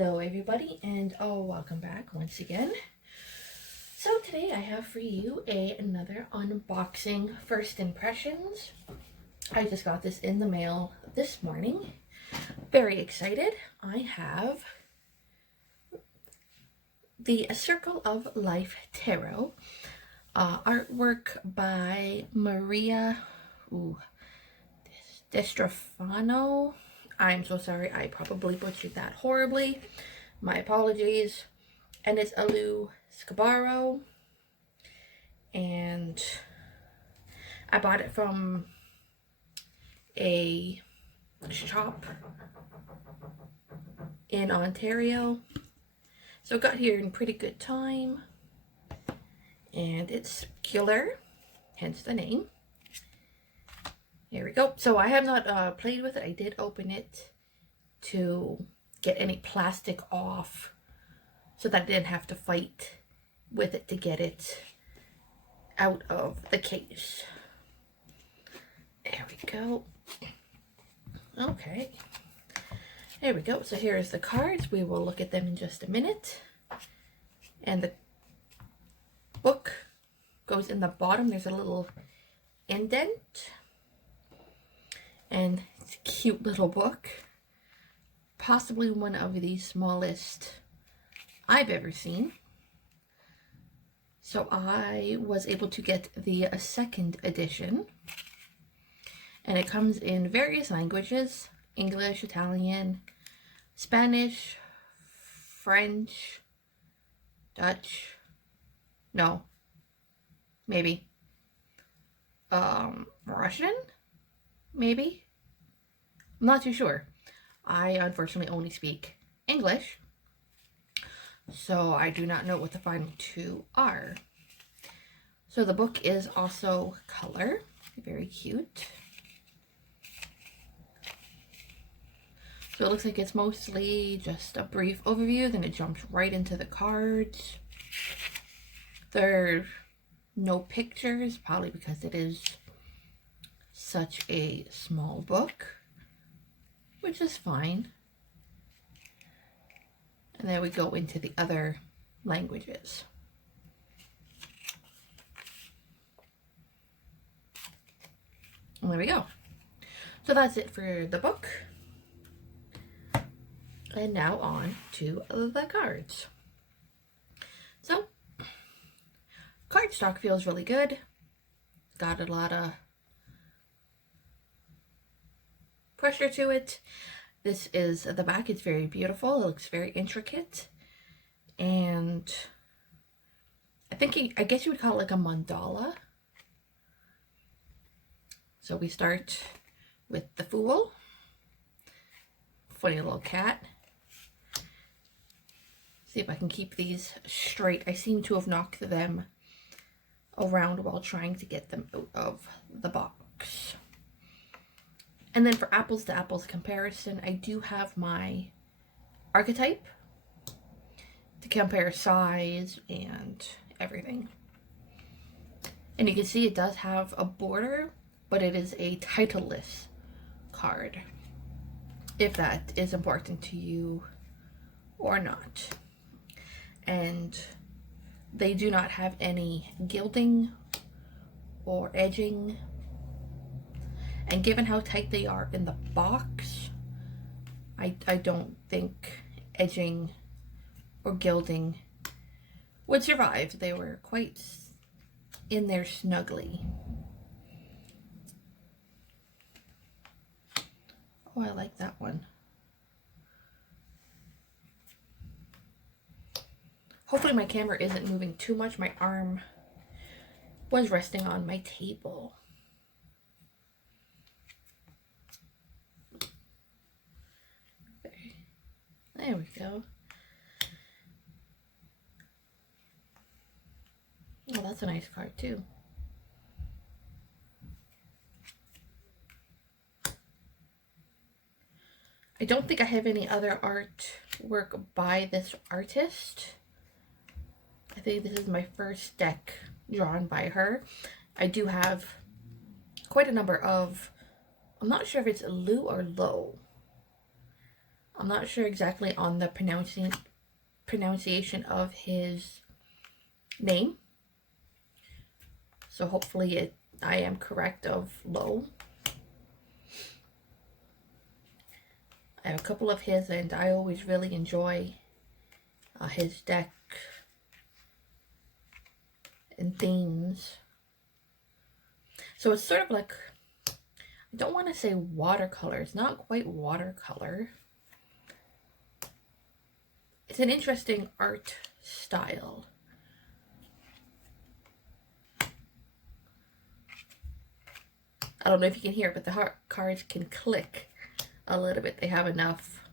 Hello everybody, and welcome back once again. So today I have for you another unboxing first impressions. I just got this in the mail this morning. Very excited. I have the Circle of Life Tarot, artwork by Maria Distefano. I'm so sorry, I probably butchered that horribly. My apologies. And it's Scarabeo. And I bought it from a shop in Ontario. So it got here in pretty good time. And it's killer, hence the name. Here we go. So I have not played with it. I did open it to get any plastic off so that I didn't have to fight with it to get it out of the case. There we go. Okay. There we go. So here's the cards. We will look at them in just a minute. And the book goes in the bottom. There's a little indent. And it's a cute little book. Possibly one of the smallest I've ever seen. So I was able to get the second edition. And it comes in various languages. English, Italian, Spanish, French, Dutch. No. Maybe. Russian? Maybe? I'm not too sure. I unfortunately only speak English, so I do not know what the final two are. So the book is also color. Very cute. So it looks like it's mostly just a brief overview, then it jumps right into the cards. There are no pictures, probably because it is such a small book, which is fine. And then we go into the other languages. And there we go. So that's it for the book. And now on to the cards. So, cardstock feels really good. Got a lot of pressure to it. This is the back. It's very beautiful. It looks very intricate. And I guess you would call it like a mandala. So we start with the Fool. Funny little cat. See if I can keep these straight. I seem to have knocked them around while trying to get them out of the box. And then for apples to apples comparison, I do have my archetype to compare size and everything. And you can see it does have a border, but it is a titleless card, if that is important to you or not. And they do not have any gilding or edging. And given how tight they are in the box, I don't think edging or gilding would survive. They were quite in there snugly. Oh, I like that one. Hopefully my camera isn't moving too much. My arm was resting on my table. There we go. Oh, that's a nice card too. I don't think I have any other artwork by this artist. I think this is my first deck drawn by her. I do have quite a number of, I'm not sure if it's Lou or Low, I'm not sure exactly on the pronunciation of his name. So hopefully I am correct of Low. I have a couple of his, and I always really enjoy his deck and themes. So it's sort of like, I don't want to say watercolor. It's not quite watercolor. It's an interesting art style. I don't know if you can hear it, but the cards can click a little bit. They have enough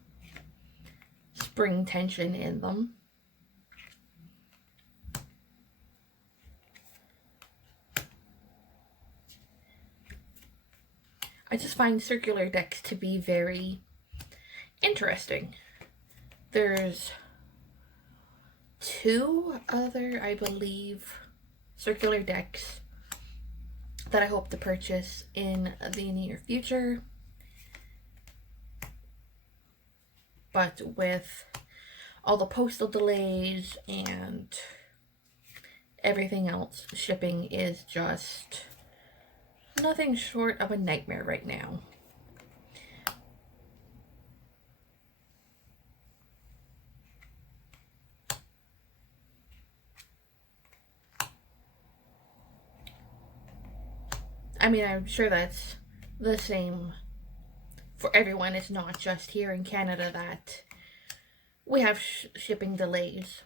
spring tension in them. I just find circular decks to be very interesting. There's 2 other, I believe, circular decks that I hope to purchase in the near future. But with all the postal delays and everything else, shipping is just nothing short of a nightmare right now. I mean, I'm sure that's the same for everyone. It's not just here in Canada that we have shipping delays.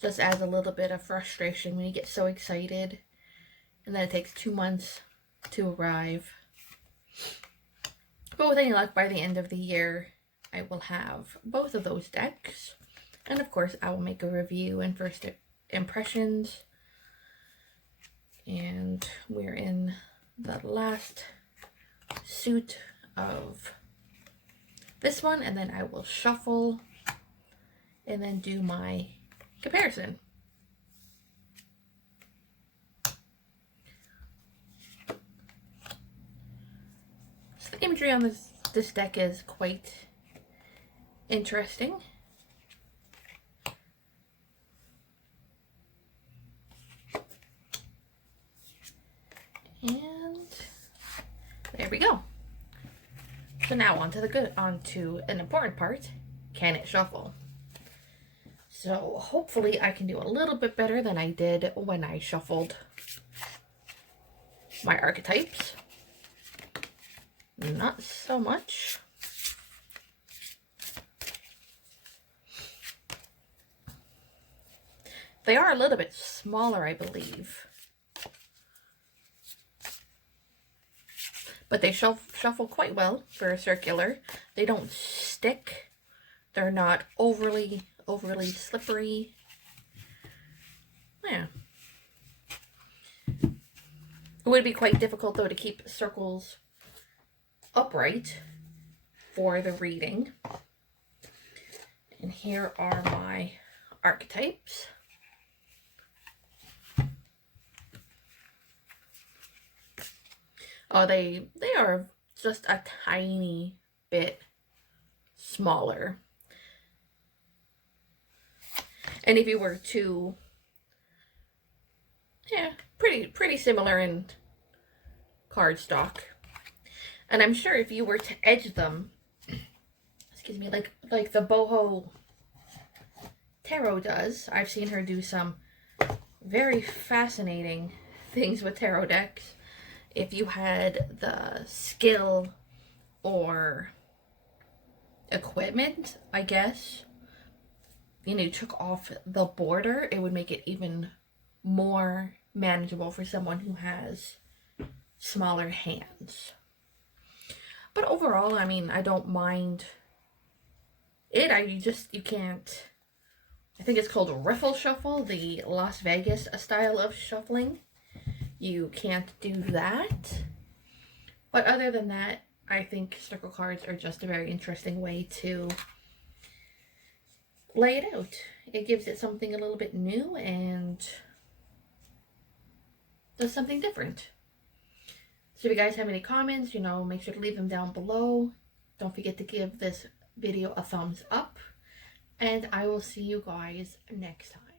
Just adds a little bit of frustration when you get so excited and then it takes 2 months to arrive. But with any luck, by the end of the year, I will have both of those decks. And of course, I will make a review and first impressions. And we're in the last suit of this one, and then I will shuffle and then do my comparison. So the imagery on this deck is quite interesting. And there we go. So now on to an important part. Can it shuffle? So hopefully I can do a little bit better than I did when I shuffled my archetypes. Not so much. They are a little bit smaller, I believe. But they shuffle quite well for a circular. They don't stick. They're not overly slippery. Yeah. It would be quite difficult, though, to keep circles upright for the reading. And here are my archetypes. Oh, they are just a tiny bit smaller. And if you were to, yeah, pretty similar in cardstock. And I'm sure if you were to edge them, excuse me, like the Boho Tarot does, I've seen her do some very fascinating things with tarot decks. If you had the skill or equipment, I guess, you took off the border, it would make it even more manageable for someone who has smaller hands. But overall, I mean, I don't mind it. You can't, I think it's called riffle shuffle, the Las Vegas style of shuffling. You can't do that. But other than that, I think circle cards are just a very interesting way to lay it out. It gives it something a little bit new and does something different. So if you guys have any comments, make sure to leave them down below. Don't forget to give this video a thumbs up. And I will see you guys next time.